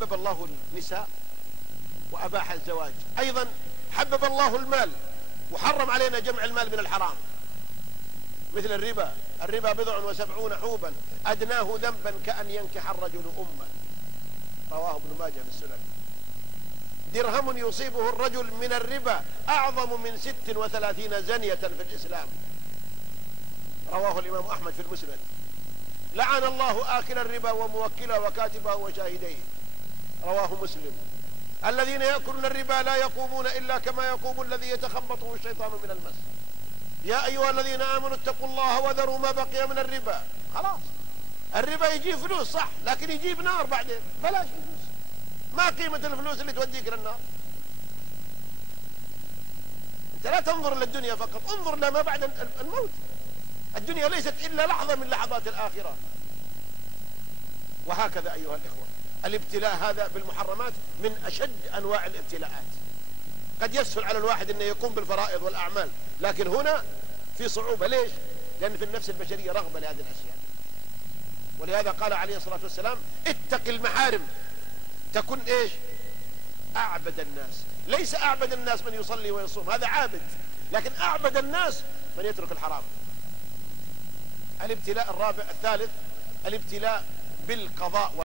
حبب الله النساء وأباح الزواج. أيضا حبب الله المال وحرم علينا جمع المال من الحرام، مثل الربا. الربا 70 حوبا أدناه ذنبا كأن ينكح الرجل أمه، رواه ابن ماجه في السنن. درهم يصيبه الرجل من الربا أعظم من 36 زنية في الإسلام، رواه الإمام أحمد في المسند. لعن الله آكل الربا وموكله وكاتبه وشاهديه، رواه مسلم. الذين يأكلون الربا لا يقومون إلا كما يقوم الذي يتخبطه الشيطان من المس. يا أيها الذين آمنوا اتقوا الله وذروا ما بقي من الربا. خلاص الربا يجيب فلوس صح، لكن يجيب نار بعدين، بلاش فلوس. ما قيمة الفلوس اللي توديك للنار؟ انت لا تنظر للدنيا فقط، انظر لما بعد الموت. الدنيا ليست إلا لحظة من لحظات الآخرة. وهكذا أيها الإخوة، الابتلاء هذا بالمحرمات من أشد أنواع الابتلاءات. قد يسهل على الواحد أنه يقوم بالفرائض والأعمال، لكن هنا في صعوبة. ليش؟ لأن في النفس البشرية رغبة لهذه الأشياء. ولهذا قال عليه الصلاة والسلام: اتق المحارم تكن إيش؟ أعبد الناس. ليس أعبد الناس من يصلي ويصوم، هذا عابد، لكن أعبد الناس من يترك الحرام. الابتلاء الثالث الابتلاء بالقضاء